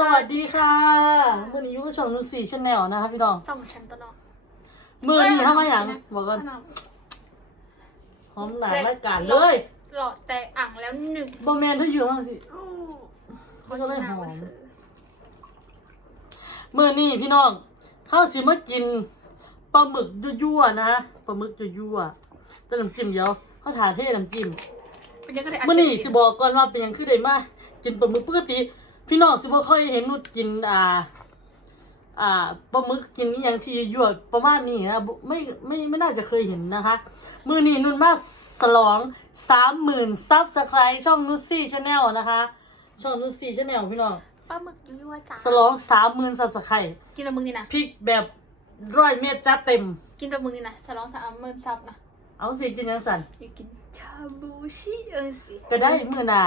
สวัสดีค่ะมื่อนี้อยุกับช่องนุสีชาแนลนะคะพี่น้องส่องฉันตลอดมื่อนี้ทำมาอย่างบอกก่อนน้องหอมหนารายการเลยหลอดแต่อ่างแล้วหนึ่งบอแมนถ้าอยู่ข้างสิอู้มันก็เลยหอมมื่อนี้พี่น้องข้าวสิมากินปลาหมึกยั่วๆนะปลาหมึกยั่วๆแต่น้ำจิ้มเดียวเขาถาเท่น้ำจิ้มเป็นยังก็ได้มื่อนี้สิบอกก่อนว่าเป็นหยังคือได้มากินปลาหมึกปกติ พี่น้องสิบ่ค่อยเห็นนุดกินอ่า อ่าปลาหมึกกินนี่ยังที่ยั่วประมาณนี้นะบ่ไม่ไม่ไม่น่าจะเคยเห็นนะคะ มือนี้นุ่นมาสลองสามหมื่นซับสไครต์ช่องนุชซี่ชาแนลนะคะ ช่องนุชซี่ชาแนลพี่น้องปลาหมึกยั่วจ้าสลองสามหมื่นซับสไครต์กินปลาหมึกนี่นะพริกแบบร้อยเม็ดจัดเต็ม กินปลาหมึกนี่นะฉลองสามหมื่นซับนะเอาสิกินยังสันอยากกิน ชาบูชิเออสิก็ได้มือหนา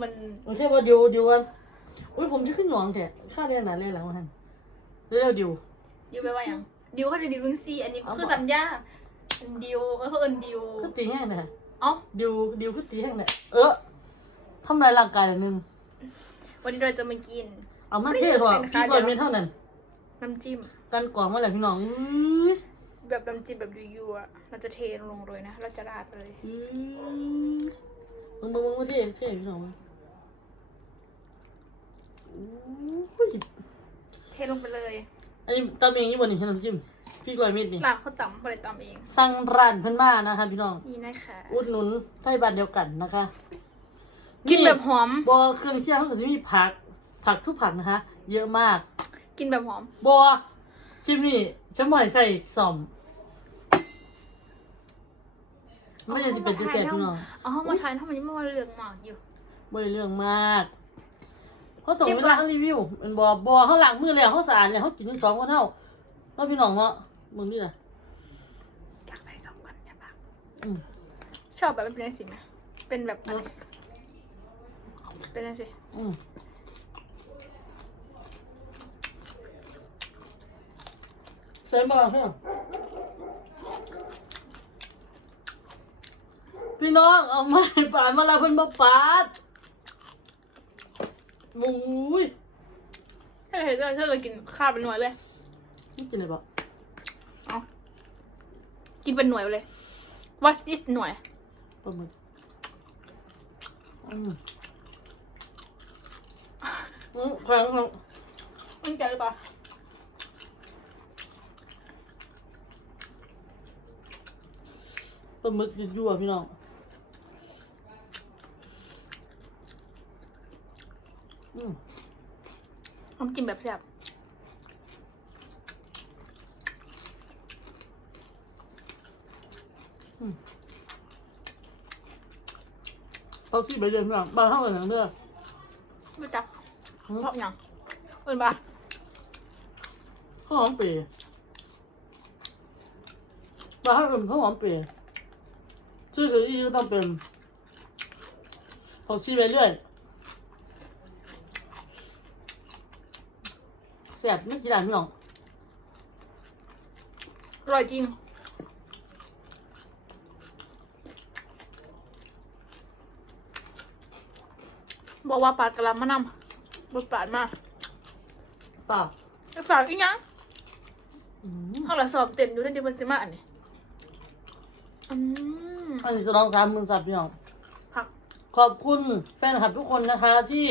มันโอเคว่าเดียวเดียวกันอุ้ยผมจะขึ้นหนองแท้ค่าเรียนหนาเรียนแล้วท่านเร็วๆเดียวดิวไปว่าอย่างดิวเขาจะดิวเรื่องซีอันนี้เอาคือบอกสัญญาดิวเออเขาเอินดิวคือตีแห้งนะเอ้าเดียวเดียวคือตีแห้งเนี่ยเออทำลายร่างกายอันหนึงวันนี้เราจะมากิน เอามาเทศว่าเป็นพี่ค่ะร้อยเดี๋ยวเม็ดเท่านั้นน้ำจิ้มกันกล่องมาแล้วพี่น้องอื้อ แบบน้ำจิ้มแบบยั่วๆเราจะเทลงเลยนะ เราจะราดเลย อื้อมึงมึงมึงมาเทเทพี่หน้องมาอุ้ยเทลงไปเลย อันนี้ตำเองยี่บนนี่น้ำจิ้มพี่ร้อยเม็ดนี่ร้านเขาตำบริตำเอง สั่งร้านเพิ่นมานะคะพี่น้อง นี่นะคะอุดหนุนไทยบ้านเดียวกันนะคะกินแบบหอม บอเครื่องเคียวเขาจะมีผัก ผักทุกผักนะคะ เยอะมาก กินแบบหอม บอชิมนี่ฉันหมอยใส่สอม ไม่ได้สิเป็นที่แสบพี่น้องอ๋อมาทานทำไมไม่มาเรื่องหมากอยู่ไม่ได้เรื่องมากเขาต้องชิมเวก่อนลาเขารีวิวเป็นบอบอเขาล้างมือแล้วเขาสะอาดแล้วเขากินทั้งสองคนเท่าแล้วพี่น้องเนาะมึงนี่นะอยากใส่สองกันอย่าปากอืมชอบแบบเป็นยังไงสิไหมเป็นแบบอะไรเป็นยังไงสิอืมใส่มาเหรอ พี่น้องเอาไม้ปาดมาแล้วเพิ่นมาปาดมุ้ยถ้าเห็นถ้าเรากินข้าวเป็นหน่วยเลย นี่กินอะไรบ่เอากินเป็นหน่วยเลย what is หน่วยปลาหมึกอืมอืมแข็งแข็งมันแกหรือเปล่าปลาหมึกยั่วๆพี่น้องอืม น้ำจิ้มแบบแซ่บเขาซีไปเรียนพี่น้องบ้านเท่าไหร่เด้อไม่จับอืมชอบยังเอินปะข้าวหอมเปย์บ้านเท่าอื่นข้าวหอมเปย์ชื่อเสียอีก็ต้องเป็นเขาซีไปเรื่อย ซ่บไม่กี่ด่านพี่น้องอร่อยจริงบอกว่าปาดกระลำมานำบดปาดมาเปล่าไปฝากอีกยังอืมเอาละสอบเต็มอยู่ที่เดบันซิมาอันนี้อืม อันนี้จะลองสามหมื่นสับพี่น้อง ผัก ขอบคุณแฟนคลับทุกคนนะคะที่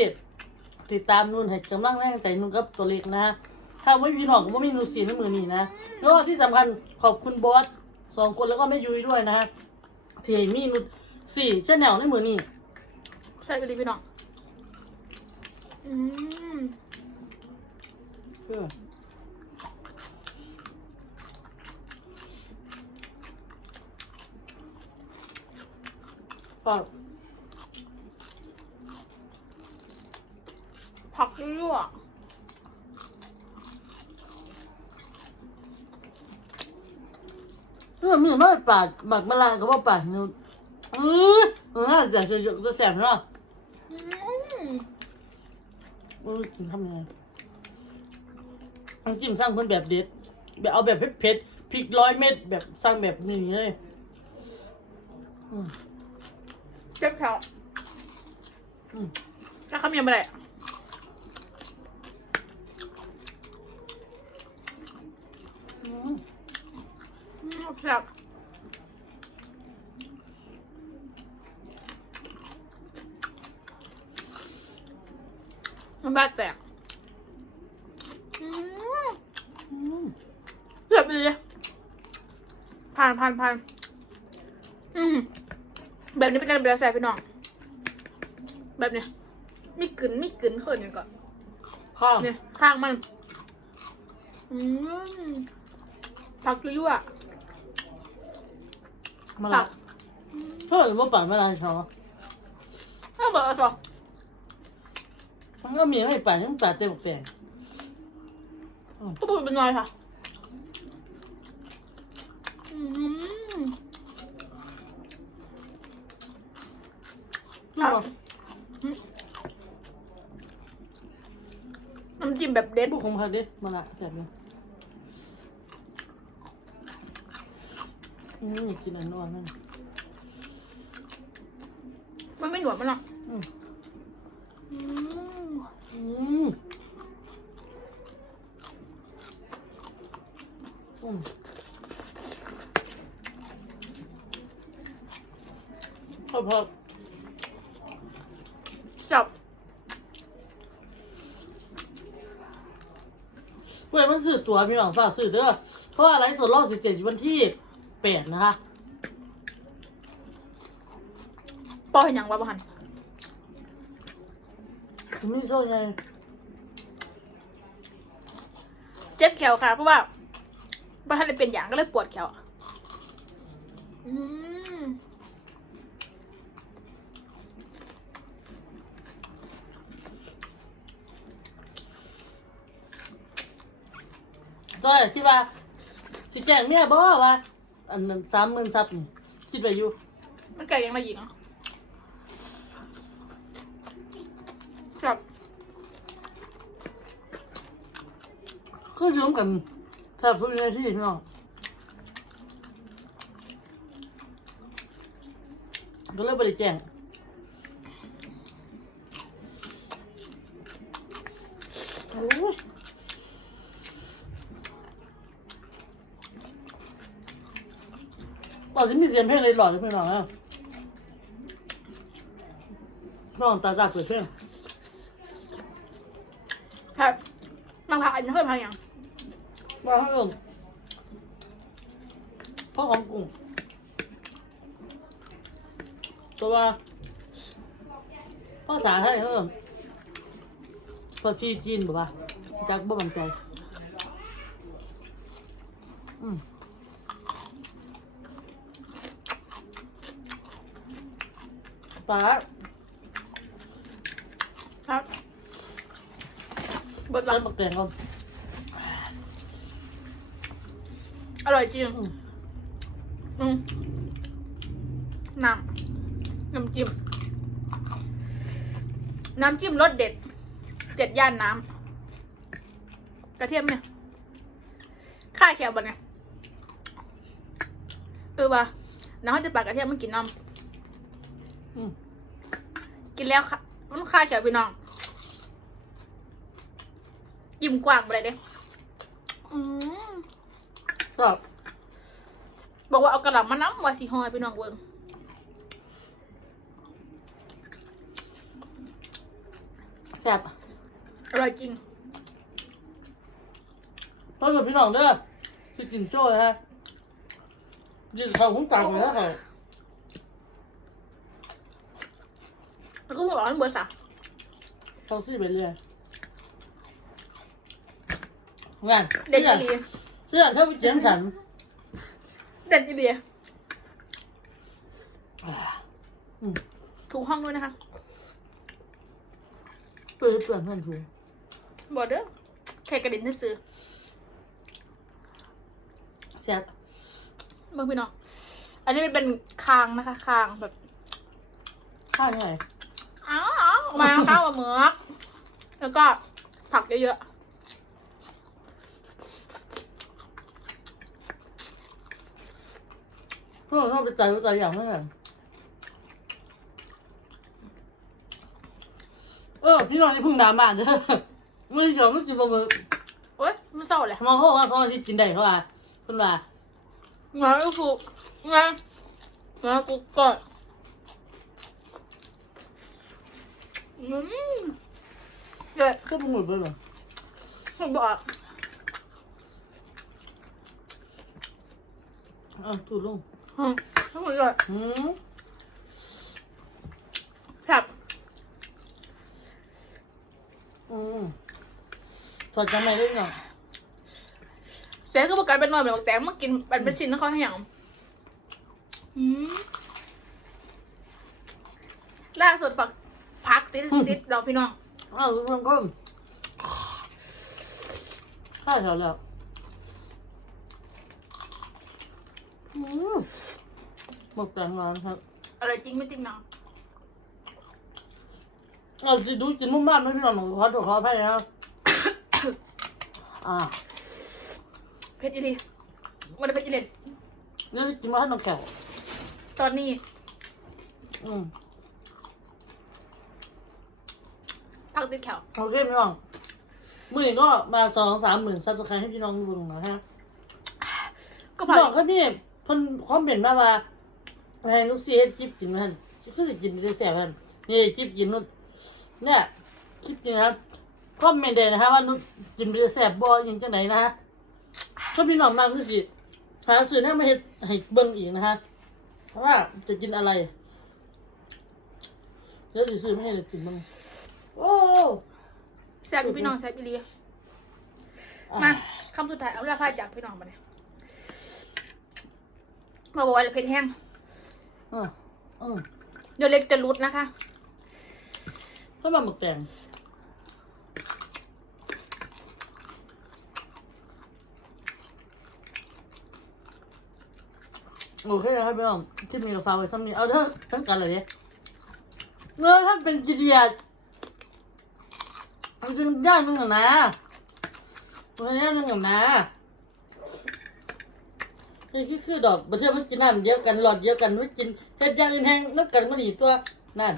ติดตามนุ่นให้กำลังแรงใจนุ่นกับตัวเล็กนะถ้าไม่มีหนองก็ไม่มีนูสีในมือนี่นะแล้วก็ที่สำคัญขอบคุณบอสสองคนแล้วก็แม่ยุ้ยด้วยนะฮะที่ให้มีนุสี่ชแนลในมือนี่ใส่กันดีพี่น้องอืมเออก็ ผักยั่วเออมีมาปาดหมักมะลาก็ว่าปาดนุนเออเออแต่จะจะแสบเนาะๆอืมเออกินทำยังไงน้ำจิ้มสร้างเพื่อนแบบเด็ด แบบเอาแบบเผ็ดๆพริกร้อยเม็ดแบบสร้างแบบนี้เลยอืมเจ็บแถวอืมแล้วคำยังไม่ได้ แซ่บน้ำลายแตกอืมอืมเรียบดีผ่านผ่านผ่านอืมแบบนี้เป็นการเบียร์แซ่บพี่น้อง แบบเนี้ยไม่กลืนไม่กลืนเขินเนี่ยก่อนข้าวเนี่ยข้างมัน อืม ผักยั่วมาๆผัละกเพื่อนว่าปั่นเวลาเขาถ้าเบอร์สองมันก็มีไม่ปั่นยังปั่นเต็มแปลงก็ตัวเป็นไงค่ะอืมข้าวน้ำจิ้มแบบเด็ดบุกคงพักดิมาละแบบนี้ อืมอยากกินอันนอนนั่นมันไม่หนวดมันหรอกอืมอืมอืมอืมพอพอจับเพื่อนมันสื่อตัวพี่น้องฝากสื่อเด้อเพราะว่าอะไรส่วนรอบสิบเจ็ดวันที่ แปดนะคะปอเห็นยังวะบ้านผมไม่ชอบไงเจ็บแขวค่ะ เพราะว่าบ้านเลยเป็นอย่างก็เลยปวดแขวอืมก็คิดว่าสิแจ้งเมียบ่ว่า อันนั้นสามหมื่นซับนี่คิดไปอยู่มันไก่ยังละหญิงจับก็ยืมกันแทบทุกนาทีพี่น้องก็เลยบริแจ้งโอ้ย ตอนที่มีเสียงเพลงเลยหลอดเลยพี่น้องอะน้องตาจากเปิดเพลงครับมาผ่าอันนี้เพิ่มพังยังมาให้ผมพ่อของกุ้งตัวว่าภาษาไทยเพิ่มภาษาจีนบอกว่าจากบ่มั่นใจอืม ปลาครับบดหใส่ลังหมักแตงก่อนอร่อยจริงอืมอืมน้ำน้ำจิ้ม น้ำจิ้มรสเด็ด เจ็ดย่านน้ำ กระเทียมเนี่ย ค่าแคลบเนี่ยเออว่ะน้ำจะปากกระเทียมมันกินน้อืมำ กินแล้วค่ะ มันค่าแคลพี่น้องจิ้มกว้างไปเลยเด้อืมครับบอกว่าเอากระหล่ำมาน้ำว่าสีหอยพี่น้องเวิงแซ่บอร่อยจริงต้องกับพี่น้องเด้อคือกินโจ้ยฮะยืนเขาหุ้งตังเลยนะค่ะ แล้วก็บอกว่ามันเบอร์สามเขาซื้อไปเรื่อยงานเด็ดเสื้ออีหลีเสื้อเขาไปเจียงสันเด็ดอีหลีอ่าอืมถูกห้องด้วยนะคะเปลือยเปลือยเพื่อนถูบอกเด้อแค่กระดิ่งที่ซื้อแซ่บเมื่อพี่น้อง อันนี้มันเป็นคางนะคะ คางแบบ ข้าวยังไงอ้าวอ้าว มาข้าวกับเหมือกแล้วก็ผักเยอะเพื่อนชอบไปใจไปใจอย่างนั้นแหละเออพี่น้องนี่เพิ่งด่าบ้านเด้อไม่ได้สองก็กินปลาหมึกๆโอ๊ยมันเศร้าเลยมาเขาว่าเขาที่กินได้เขาว่าเพิ่นว่า งานก็คืองานงานกูก่อน อืมเด็ดก็เป็นหมดเลยเหรอผมบอกอะถูกลงอืมทั้งหมดเลยอืมครับอืมถอดจำไม่ได้หรอเสียก็บอกกันเป็นหน่อยแบบบอกแต่มากินเป็นเป็นชิ้นแล้วเขาให้อย่างอืมล่าสุดฝักพัก ติดติดเราพี่น้องอ้าวมันก็ข้าแถวแล้วอืมหมดแต่งงานครับอะไรจริงไม่จริงเนาะเอาสิดูกินมุ่งบ้านไม่พี่น้องหนูขอโทษขออภัยนะครับอ่าเพชรอีลีวันนี้เพชรอีเลนเดี๋ยวจะกินมาให้น้องแก้วตอนนี้ อืม พักติดแถวโอเคพี่น้องมื่อนี้ก็มาสองสามหมื่นซับสไครต์ให้พี่น้องดูนะฮะก็พี่พักน้องครับพี่เพิ่นคอมเมนต์มาว่าให้นุกซีเฮ็ดคลิปกินมาหั่นคือสิกินได้แซ่บหั่นนี่คลิปกินนุชเนี่ยคลิปกินนะครับคอมเมนต์เลยนะฮะว่านุชกินได้แซ่บบ่อยังจังไหนนะฮะถ้าพี่น้องมาคือสิหาสื่อหน้ามาเฮ็ดให้เบิ่งอีกนะฮะว่าจะกินอะไรเดี๋ยวสิซื้อมาให้เด็กกินบ้าง โอ้แซบอยู่พี่น้องแซบอีลีอะมาคำสุดท้ายเอาเวลาพาจากพี่น้องมาเนี่ยมาบอกว่าเพชรแห้งอืมอืมเดี๋ยวเล็กจะรุดนะคะถ้ามันหมกแตงโอเคนะครับพี่น้องที่มีกาแฟไว้ซ้ำนี้เอาเถอะทั้งกันเลยเนี่ยเนื้อถ้าเป็นจิตยา มันจะย่างนึงอนะมันย่างนึงอนะเฮ้ยคือคือดอกประเทศมันกินน้ำเดียวกันหลอดเดียวกันไม่กินเฮ็ดย่างอื่นแห้งนับกันมันอีตัวนั่น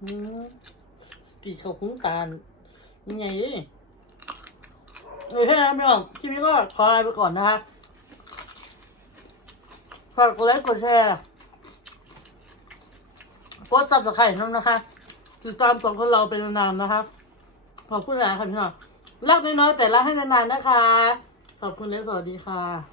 อืมปีเขาคุ้งตาลยังไงดิโอเคนะพี่น้องคลิปนี้ก็ขอลาไปก่อนนะฮะฝากกดไลค์กดแชร์กดซับสไครต์นั่นนะคะ ติดตามสองคนเราเป็นนานๆนะคะ ขอบคุณนะครับพี่น้องรักน้อยๆแต่รักให้นานๆนะคะ ขอบคุณและสวัสดีค่ะ